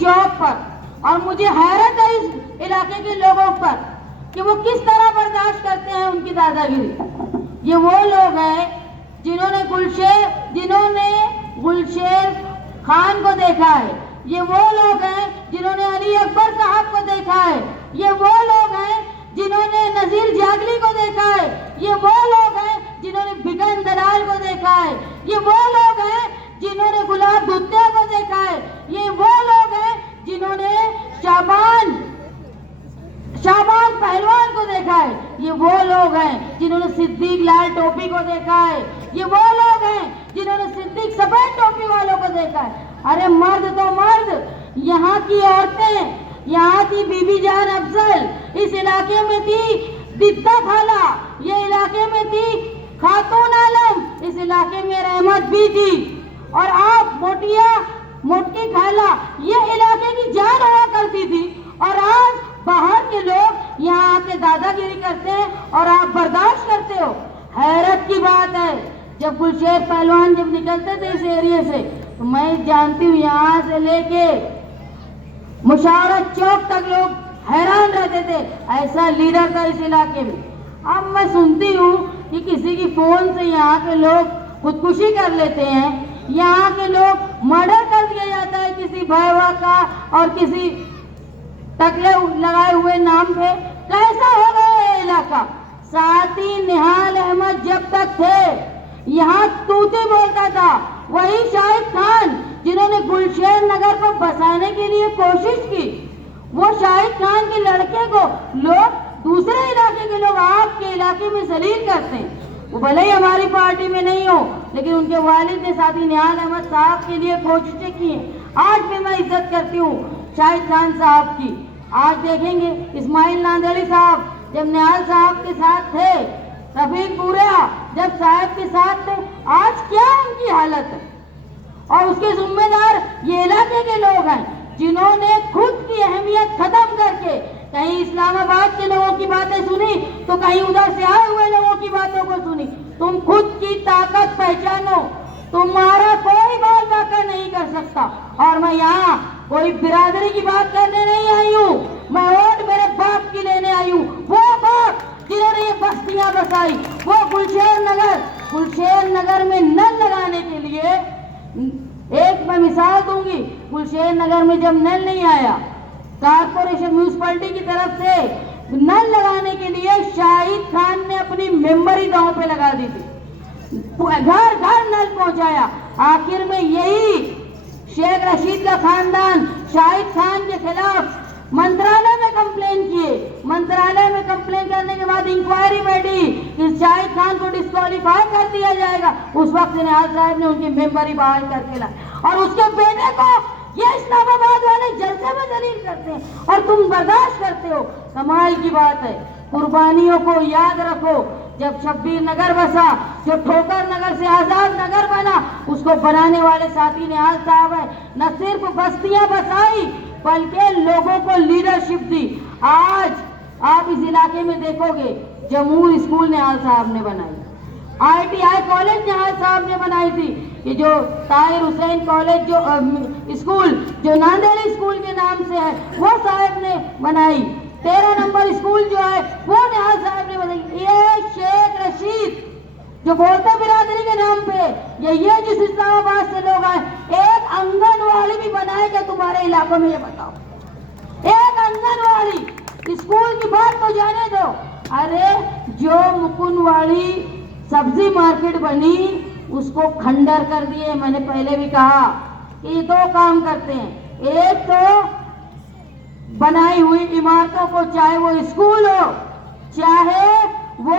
چوک پر. اور مجھے حیرت ہے اس علاقے کے لوگوں پر کہ وہ کس طرح برداشت کرتے ہیں ان کی دادا گیری. یہ وہ لوگ ہیں جنہوں نے گلشیر خان کو دیکھا ہے. یہ وہ لوگ ہیں جنہوں نے علی اکبر صاحب کو دیکھا ہے. یہ وہ لوگ ہیں جنہوں نے نذیر جاگلی کو دیکھا ہے. یہ وہ لوگ ہیں جنہوں نے بکن دلال کو دیکھا ہے. یہ وہ لوگ ہیں جنہوں نے گلاب دھتے کو دیکھا ہے. یہ وہ لوگ ہیں جنہوں نے شابان پہلوان کو دیکھا ہے. یہ وہ لوگ ہیں جنہوں نے صدیق لال ٹوپی کو دیکھا ہے. یہ وہ لوگ ہیں جنہوں نے صدیق سفید ٹوپی والوں کو دیکھا ہے. ارے مرد تو مرد، یہاں کی عورتیں، یہاں کی بی بی جان افضل، اس علاقے میں تھی دتا خالہ، یہ علاقے میں تھی خاتون عالم، اس علاقے میں رحمت بھی تھی. اور آپ موٹی خالہ یہ علاقے کی جان ہوا کرتی تھی. اور آج باہر کے لوگ یہاں آ کے دادا گیری کرتے ہیں اور آپ برداشت کرتے ہو. حیرت کی بات ہے. جب گلشیر پہلوان جب نکلتے تھے اس ایریے سے تو میں جانتی ہوں یہاں سے لے کے مشاورت چوک تک لوگ حیران رہتے تھے، ایسا لیڈر تھا اس علاقے میں. اب میں سنتی ہوں کہ کسی کی فون سے یہاں کے لوگ خودکشی کر لیتے ہیں، یہاں کے لوگ مرڈر کر دیا جاتا ہے کسی بھائیوا کا اور کسی ٹکلے لگائے ہوئے نام پہ. کیسا ہو گیا یہ علاقہ؟ ساتھی نہال احمد جب تک تھے یہاں توتے بولتا تھا. وہی شاہد خان جنہوں نے گلشیر نگر کو بسانے کے لیے کوشش کی، وہ شاہد خان کے لڑکے کو لوگ دوسرے علاقے کے لوگ آپ کے علاقے میں ذلیل کرتے ہیں. وہ بھلے ہی ہماری پارٹی میں نہیں ہو لیکن ان کے والد نے ساتھی نہال احمد صاحب کے لیے کوششیں کی ہیں. آج بھی میں عزت کرتی ہوں شاہد خان صاحب کی. آج دیکھیں گے اسماعیل ناندیڑی صاحب جب نہال صاحب کے ساتھ تھے، رفیق پوریا جب صاحب کے ساتھ تھے، آج کیا ان کی حالت ہے. اور اس کے ذمہ دار یہ علاقے کے لوگ ہیں جنہوں نے خود کی اہمیت ختم کر کے کہیں اسلام آباد کے لوگوں کی باتیں سنی تو کہیں ادھر سے آئے ہوئے لوگوں کی باتوں کو سنی. تم خود کی طاقت پہچانو، تمہارا کوئی بال باقی نہیں کر سکتا. اور میں یہاں کوئی برادری کی بات کرنے نہیں آئی ہوں، میں ووٹ میرے باپ کی لینے آئی ہوں. وہ باپ جنہوں نے یہ بستیاں بسائی، وہ گلشیر نگر میں نل لگانے کے لیے ایک میں مثال دوں گی. گلشیر نگر میں جب نل نہیں آیا، کارپوریشن میونسپلٹی کی طرف سے نل لگانے کے لیے شاہد خان نے اپنی ممبری داؤں پہ لگا دی تھی، گھر گھر نل پہنچایا. آخر میں یہی شیخ رشید کا خاندان شاہد خان کے خلاف منترالیہ میں کمپلین کیے. منترالیہ میں کمپلین کرنے کے بعد انکوائری بیٹھی کہ شاہد خان کو ڈسکوالیفائی کر دیا جائے گا. اس وقت نہال صاحب نے ان کی ممبری بحال کر کے لائی اور اس کے بیٹے کو یہ اسلام آباد والے جلسے میں ذلیل کرتے ہیں اور تم برداشت کرتے ہو. کمال کی بات ہے. قربانیوں کو یاد رکھو. جب شبیر نگر بسا، جو ٹھوکر نگر سے آزاد نگر بنا، اس کو بنانے والے ساتھی نہال صاحب ہے. نہ صرف بستیاں بسائی بلکہ لوگوں کو لیڈرشپ دی. آج آپ اس علاقے میں دیکھو گے جمہور اسکول نہال صاحب نے بنائی، ITI کالج نہال صاحب نے بنائی تھی. یہ جو طاہر حسین کالج جو اسکول جو ناندیڑی اسکول کے نام سے ہے وہ صاحب نے بنائی. 13 نمبر اسکول جو ہے وہ نہال صاحب نے بنائی. یہ شیخ رشید جو بولتا برادری کے نام پہ یہ جس اسلام آباد سے لوگ آئے، ایک آنگن واڑی بھی بنائے گا تمہارے علاقوں میں؟ یہ بتاؤ، ایک آنگن واڑی اسکول کی بات تو جانے دو. ارے جو مکن واڑی سبزی مارکیٹ بنی اس کو کھنڈر کر دیے. میں نے پہلے بھی کہا کہ یہ دو کام کرتے ہیں، ایک تو بنائی ہوئی عمارتوں کو، چاہے وہ اسکول ہو، چاہے وہ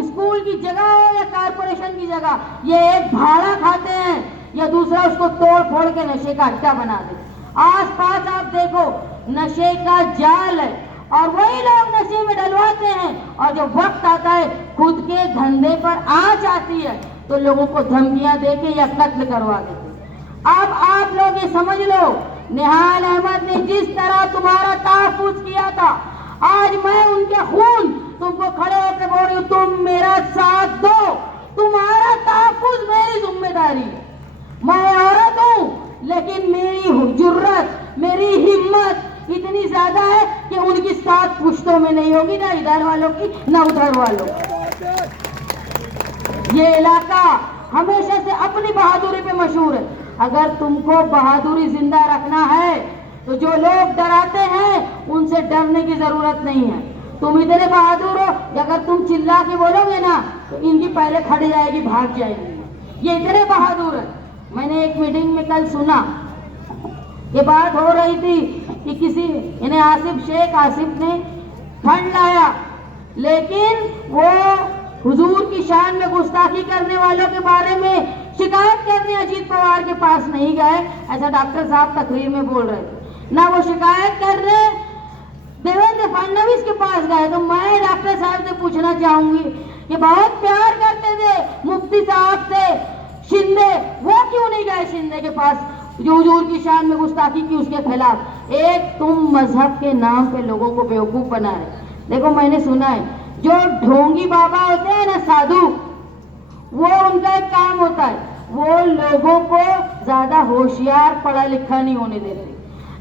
اسکول کی جگہ ہو یا کارپوریشن کی جگہ، یہ ایک بھاڑا کھاتے ہیں یا دوسرا اس کو توڑ پھوڑ کے نشے کا اڈا بنا دیتے. آس پاس آپ دیکھو نشے کا جال ہے اور وہی لوگ نشے میں ڈلواتے ہیں اور جب وقت آتا ہے خود کے دھندے پر آنچ آتی ہے تو لوگوں کو دھمکیاں دے کے یا قتل کروا دیتے. اب آپ لوگ یہ سمجھ لو نہال احمد نے جس طرح تمہارا تحفظ کیا تھا، آج میں ان کے خون تم کو کھڑے ہو کے بول رہی ہوں تم میرا ساتھ دو. تمہارا تحفظ میری ذمہ داری ہے. میں عورت ہوں لیکن میری جرت، میری ہمت اتنی زیادہ ہے کہ ان کی 7 پشتوں میں نہیں ہوگی، نہ ادھر والوں کی نہ ادھر والوں کی۔ یہ علاقہ ہمیشہ سے اپنی بہادری پہ مشہور ہے۔ اگر تم کو بہادری زندہ رکھنا ہے تو جو لوگ ڈراتے ہیں ان سے ڈرنے کی ضرورت نہیں ہے۔ تم اتنے بہادر ہو کہ اگر تم چلا کے بولو گے نا تو ان کی پہلے کھٹ جائے گی، بھاگ جائے گی۔ یہ اتنے بہادر ہے۔ میں نے ایک میٹنگ میں کل سنا کہ بات ہو رہی تھی کہ کسی یعنی شیخ آصف نے فنڈ لایا، لیکن وہ حضور کی شان میں گستاخی کرنے والوں کے بارے میں شکایت کرنے اجیت پوار کے پاس نہیں گئے، ایسا ڈاکٹر صاحب تقریر میں بول رہے تھے، نہ وہ شکایت کرنے دیویندر فڈنویس کے پاس گئے۔ تو میں ڈاکٹر صاحب سے پوچھنا چاہوں گی کہ بہت پیار کرتے تھے مفتی صاحب سے شندے، وہ کیوں نہیں گئے شندے کے پاس جو حضور کی شان میں گستاخی کی اس کے خلاف؟ ایک تم مذہب کے نام پہ لوگوں کو بیوقوف بنا رہے۔ دیکھو میں نے سنا ہے جو ڈھونگی بابا ہوتے ہیں نا، سادھو، وہ ان کا ایک کام ہوتا ہے، وہ لوگوں کو زیادہ ہوشیار پڑھا لکھا نہیں ہونے دیتے،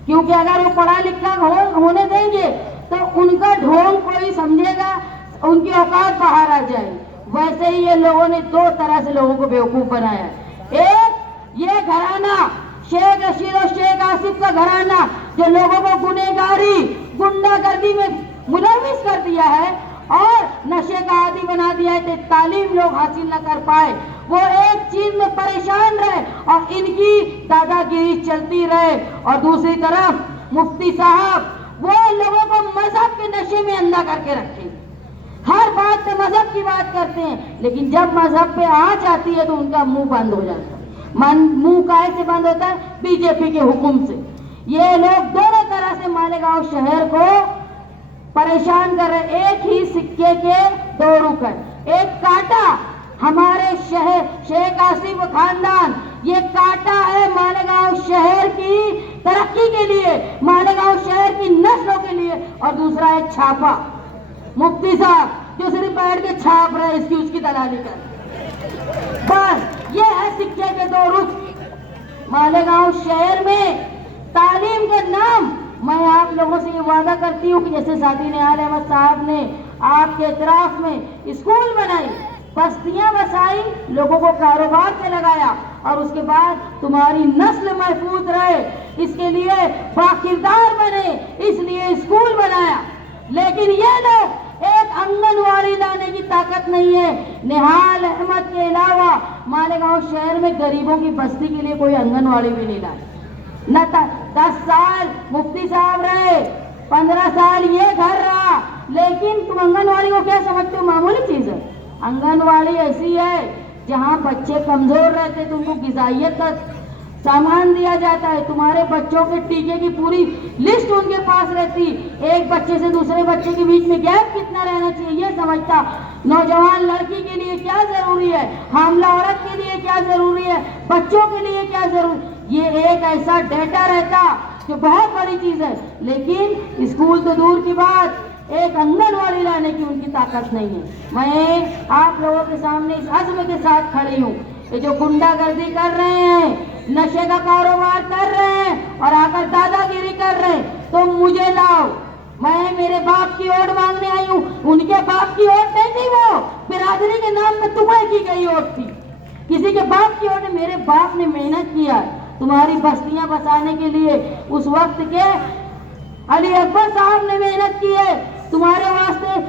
کیونکہ اگر وہ پڑھا لکھا ہونے دیں گے تو ان کا ڈھونگ کوئی سمجھے گا، ان کی اوقات باہر آ جائے۔ ویسے ہی یہ لوگوں نے 2 طرح سے لوگوں کو بیوقوف بنایا۔ ایک یہ گھرانہ شیخ رشید اور شیخ آصف کا گھرانہ جو لوگوں کو گنہگاری گنڈا گردی میں ملوث کر دیا ہے اور نشے کا عادی بنا دیا ہے، تعلیم لوگ حاصل نہ کر پائے، وہ ایک چیز میں پریشان رہے اور ان کی دادا گیری چلتی رہے۔ اور دوسری طرف مفتی صاحب وہ لوگوں کو مذہب کے نشے میں اندھا کر کے رکھے، ہر بات پہ مذہب کی بات کرتے ہیں، لیکن جب مذہب پہ آنچ آتی ہے تو ان کا منہ بند ہو جاتا ہے۔ منہ کائے سے بند ہوتا ہے؟ بی جے پی کے حکم سے۔ یہ لوگ دونوں طرح سے مالیگاؤں شہر کو پریشان کر رہے۔ ایک ہی سکے کے 2 رخ ہیں۔ ایک کاٹا ہمارے شہر شیخ آصف خاندان، یہ کاٹا ہے مالیگاؤں شہر کی ترقی کے لیے، مالیگاؤں شہر کی نسلوں کے لیے، اور دوسرا ہے چھاپا مفتی صاحب جو صرف بیٹھ کے چھاپ رہے، اس کی دلالی کر رہے۔ بس یہ ہے سکے کے 2 رخ۔ مالیگاؤں شہر میں تعلیم کے نام، میں آپ لوگوں سے یہ وعدہ کرتی ہوں کہ جیسے ساتھی نہال احمد صاحب نے آپ کے اطراف میں اسکول بنائی، بستیاں بسائی، لوگوں کو کاروبار سے لگایا، اور اس کے بعد تمہاری نسل محفوظ رہے اس کے لیے باکردار بنے، اس لیے اسکول بنایا۔ لیکن یہ لوگ ایک آنگن واڑی لانے کی طاقت نہیں ہے۔ نہال احمد کے علاوہ مالیگاؤں شہر میں غریبوں کی بستی کے لیے کوئی آنگن واڑی بھی نہیں لائی۔ نہ 10 سال مفتی صاحب رہے، 15 سال یہ گھر رہا، لیکن تم آنگن واڑی کو کیا سمجھتے ہو؟ معمولی چیز ہے۔ آنگن واڑی ایسی ہے جہاں بچے کمزور رہتے، تم کو غذائیت کا سامان دیا جاتا ہے، تمہارے بچوں کے ٹیکے کی پوری لسٹ ان کے پاس رہتی، ایک بچے سے دوسرے بچے کے بیچ میں گیپ کتنا رہنا چاہیے یہ سمجھتا، نوجوان لڑکی کے لیے کیا ضروری ہے، حاملہ عورت کے لیے کیا ضروری ہے، بچوں کے لیے کیا ضروری، یہ ایک ایسا ڈیٹا رہتا جو بہت بڑی چیز ہے۔ لیکن اسکول تو دور کی بات، ایک آنگن واڑی لانے کی ان کی طاقت نہیں ہے۔ میں آپ لوگوں کے سامنے اس عزم کے ساتھ کھڑی ہوں کہ جو گنڈا گردی کر رہے ہیں، نشے کا کاروبار کر رہے ہیں اور آ کر دادا گیری کر رہے ہیں، تم مجھے لاؤ، میں میرے باپ کی ووٹ مانگنے آئی ہوں۔ ان کے باپ کی ووٹ نہیں تھی، وہ برادری کے نام پہ ٹکڑے کی گئی ووٹ تھی، کسی کے باپ کی ووٹ۔ میرے باپ نے محنت کیا تمہاری بستیاں بسانے کے لیے، اس وقت کے علی اکبر صاحب نے محنت کی ہے تمہارے واسطے،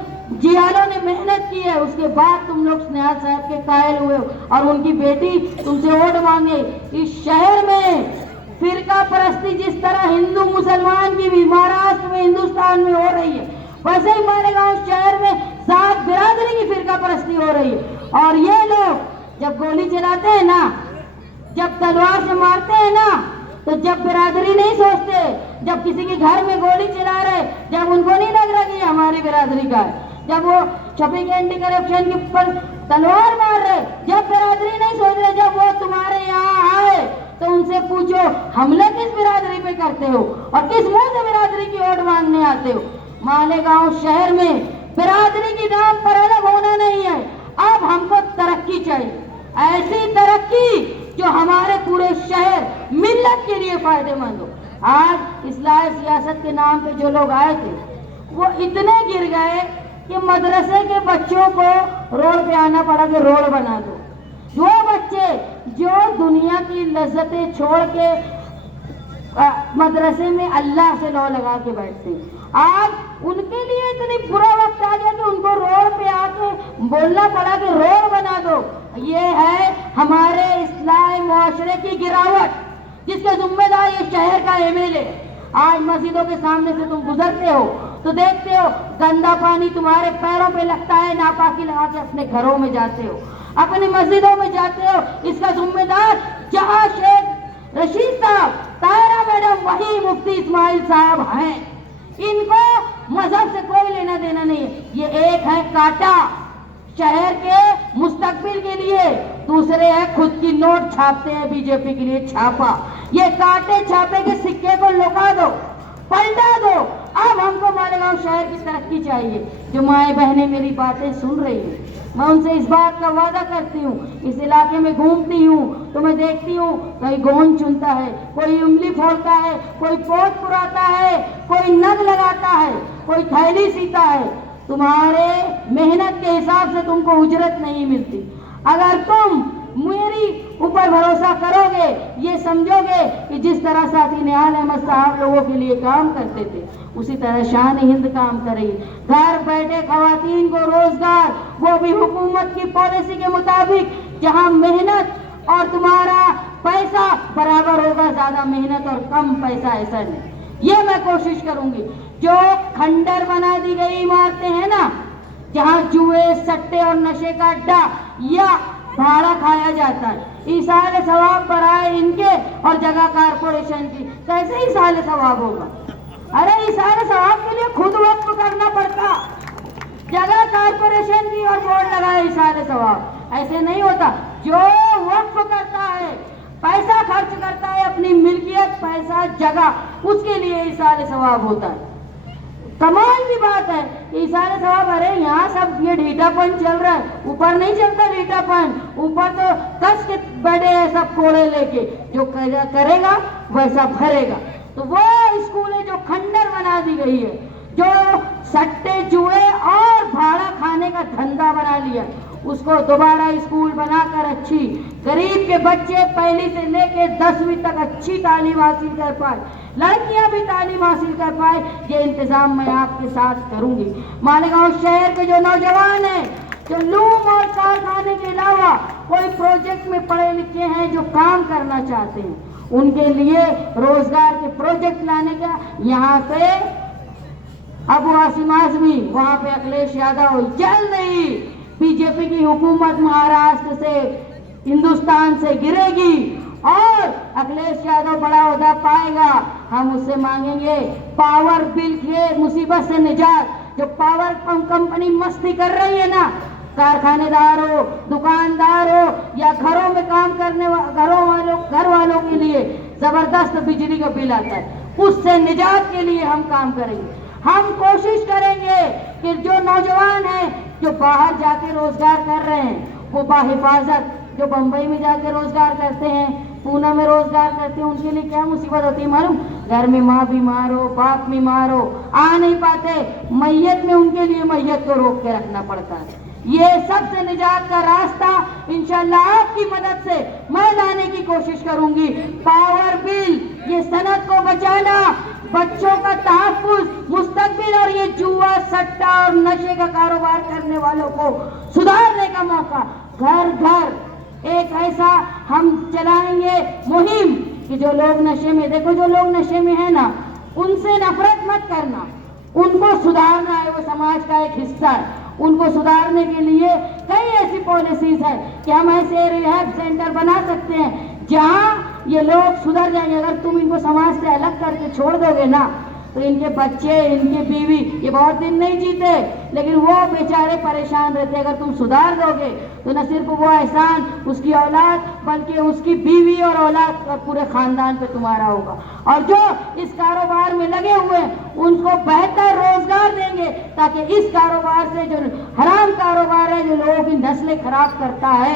جیالوں نے محنت کی ہے، اس کے بعد تم لوگ نہال صاحب کے قائل ہوئے اور ان کی بیٹی تم سے ووٹ مانگے۔ اس شہر میں فرقہ پرستی جس طرح ہندو مسلمان کی بھی مہاراشٹر میں ہندوستان میں ہو رہی ہے، ویسے ہی مالیگاؤں شہر میں ذات برادری کی فرقہ پرستی ہو رہی ہے۔ اور یہ لوگ جب گولی چلاتے ہیں نا، جب تلوار سے مارتے ہیں نا، تو جب برادری نہیں سوچتے، جب کسی کے گھر میں گولی چلا رہے، جب ان کو نہیں لگ رہا کہ یہ ہماری برادری کا ہے، جب وہ چھپی کے اینٹی کرپشن کے اوپر تلوار مار رہے، جب برادری نہیں سوچ رہے، جب وہ تمہارے یہاں آئے تو ان سے پوچھو حملے کس برادری پہ کرتے ہو اور کس منہ سے برادری کی ووٹ مانگنے آتے ہو۔ مالیگاؤں شہر میں برادری کی نام پر الگ ہونا نہیں ہے، اب ہم کو ترقی چاہیے، ایسی ترقی جو ہمارے پورے شہر ملت کے لیے فائدہ مند ہو۔ آج اصلاح سیاست کے نام پہ جو لوگ آئے تھے وہ اتنے گر گئے کہ مدرسے کے بچوں کو روڈ پہ آنا پڑا کہ روڈ بنا دو. جو بچے جو دنیا کی لذتیں چھوڑ کے مدرسے میں اللہ سے لو لگا کے بیٹھتے ہیں, آج ان کے لیے اتنی برا وقت آ گیا کہ ان کو روڈ پہ آ کے بولنا پڑا کہ روڈ بنا دو. یہ ہے ہمارے اصلاح معاشرے کی گراوٹ, جس کے ذمہ دار یہ شہر کا MLA. آج مسجدوں کے سامنے سے تم گزرتے ہو تو دیکھتے ہو گندا پانی تمہارے پیروں پہ لگتا ہے, ناپاکی لگا کے اپنے گھروں میں جاتے ہو, اپنی مسجدوں میں جاتے ہو. اس کا ذمہ دار جہاں شیخ رشید صاحب, طاہرہ میڈم, وہی مفتی اسماعیل صاحب ہیں. ان کو مذہب سے کوئی لینا دینا نہیں ہے. یہ ایک ہے کاٹا شہر کے مستقبل کے لیے, دوسرے ہے خود کی نوٹ چھاپتے ہیں BJP کے لیے چھاپا. یہ کاٹے چھاپے کے سکے کو لوٹا دو, پلٹا دو. اب ہم کو مالیگاؤں شہر کی ترقی چاہیے. جو مائیں بہنیں میری باتیں سن رہی ہیں, میں ان سے اس بات کا وعدہ کرتی ہوں, اس علاقے میں گھومتی ہوں تو میں دیکھتی ہوں کوئی گون چنتا ہے, کوئی انگلی پھوڑتا ہے, کوئی پوت پراتا ہے, کوئی نگ لگاتا ہے, کوئی تھیلی سیتا ہے. تمہارے محنت کے حساب سے تم کو اجرت نہیں ملتی. اگر تم میری اوپر بھروسہ کرو گے, یہ سمجھو گے کہ جس طرح ساتھی نہال احمد صاحب لوگوں کے لیے کام کرتے تھے اسی طرح شان ہند کام کرے گی. گھر بیٹھے خواتین کو روزگار, وہ بھی حکومت کی پالیسی کے مطابق, جہاں محنت اور تمہارا پیسہ برابر ہوگا, زیادہ محنت اور کم پیسہ ایسا نہیں. یہ میں کوشش کروں گی. جو کھنڈر بنا دی گئی عمارتیں ہیں نا, جہاں جوئے, سٹے اور نشے کا اڈا یا بھاڑا کھایا جاتا ہے, ایصال ثواب برائے ان کے اور جگہ کارپوریشن کی. کیسے ایصال ثواب ہوگا؟ ارے ایصال ثواب کے لیے خود وقف کرنا پڑتا, جگہ کارپوریشن کی اور بورڈ لگائے ایصال ثواب. ایسے نہیں ہوتا. جو وقف کرتا ہے, پیسہ خرچ کرتا ہے, اپنی ملکیت, پیسہ, جگہ, اس کے لیے ایصال ثواب ہوتا ہے. کمال کی بات ہے ایصال ثواب. ارے یہاں سب یہ ڈھیٹا پن چل رہا ہے, اوپر نہیں چلتا ڈھیٹا پن. اوپر تو کس کے بیٹھے ہیں سب کوڑے لے کے, جو کرے گا ویسا بھرے گا. تو وہ اسکولیں جو کھنڈر بنا دی گئی ہے, جو سٹے, جوئے اور بھاڑا کھانے کا دھندا بنا لیا, اس کو دوبارہ اسکول بنا کر اچھی غریب کے بچے پہلی سے لے کے 10ویں تک اچھی تعلیم حاصل کر پائے, لڑکیاں بھی تعلیم حاصل کر پائے. یہ انتظام میں آپ کے ساتھ کروں گی. مالیگاؤں شہر کے جو نوجوان ہیں جو لوم اور کارخانے کے علاوہ کوئی پروجیکٹ میں پڑھے لکھے ہیں, جو کام کرنا چاہتے ہیں, ان کے لیے روزگار کے پروجیکٹ لانے کا. یہاں سے ابو عاصم اعظمی, وہاں پہ اکھلیش یادو. جلد ہی BJP کی حکومت مہاراشٹر سے, ہندوستان سے گرے گی اور اکھلیش یادو بڑا عہدہ پائے گا. ہم اس سے مانگیں گے پاور بل کے مصیبت سے نجات. جو پاور کمپنی مستی کر رہی ہے نا, کارخانے دار ہو, دکاندار ہو یا گھروں میں کام کرنے گھر والوں کے لیے زبردست بجلی کا بل آتا ہے, اس سے نجات کے لیے ہم کام کریں گے. ہم کوشش کریں گے کہ جو نوجوان ہیں جو باہر جا کے روزگار کر رہے ہیں, وہ باحفاظت, جو بمبئی میں جا کے روزگار کرتے ہیں, پونا میں روزگار کرتے ہیں, ان کے لیے کیا مصیبت ہوتی ہے معلوم؟ گھر میں ماں بیمار ہو, باپ بیمار ہو, آ نہیں پاتے, میت میں ان کے لیے میت کو روک کے رکھنا پڑتا ہے. یہ سب سے نجات کا راستہ انشاءاللہ آپ کی مدد سے میں لانے کی کوشش کروں گی. پاور بل, یہ صنعت کو بچانا, بچوں کا تحفظ, مستقبل, اور یہ جوا, سٹا اور نشے کا کاروبار کرنے والوں کو سدھارنے کا موقع. گھر گھر ایک ایسا ہم چلائیں گے مہم کہ جو لوگ نشے میں, دیکھو جو لوگ نشے میں ہیں نا, ان سے نفرت مت کرنا, ان کو سدھارنا ہے, وہ سماج کا ایک حصہ ہے. ان کو سدھارنے کے لیے کئی ایسی پالیسیز ہیں کہ ہم ایسے ریہیب سینٹر بنا سکتے ہیں جہاں یہ لوگ سدھر جائیں گے. اگر تم ان کو سماج سے الگ کر کے چھوڑ دو گے نا, تو ان کے بچے, ان کے بیوی یہ بہت دن نہیں جیتے, لیکن وہ بیچارے پریشان رہتے. اگر تم سدھار دو گے تو نہ صرف وہ احسان اس کی اولاد بلکہ اس کی بیوی اور اولاد اور پورے خاندان پہ تمہارا ہوگا. اور جو اس کاروبار میں لگے ہوئے ان کو بہتر روزگار دیں گے, تاکہ اس کاروبار سے, جو حرام کاروبار ہے, جو لوگوں کی نسلیں خراب کرتا ہے,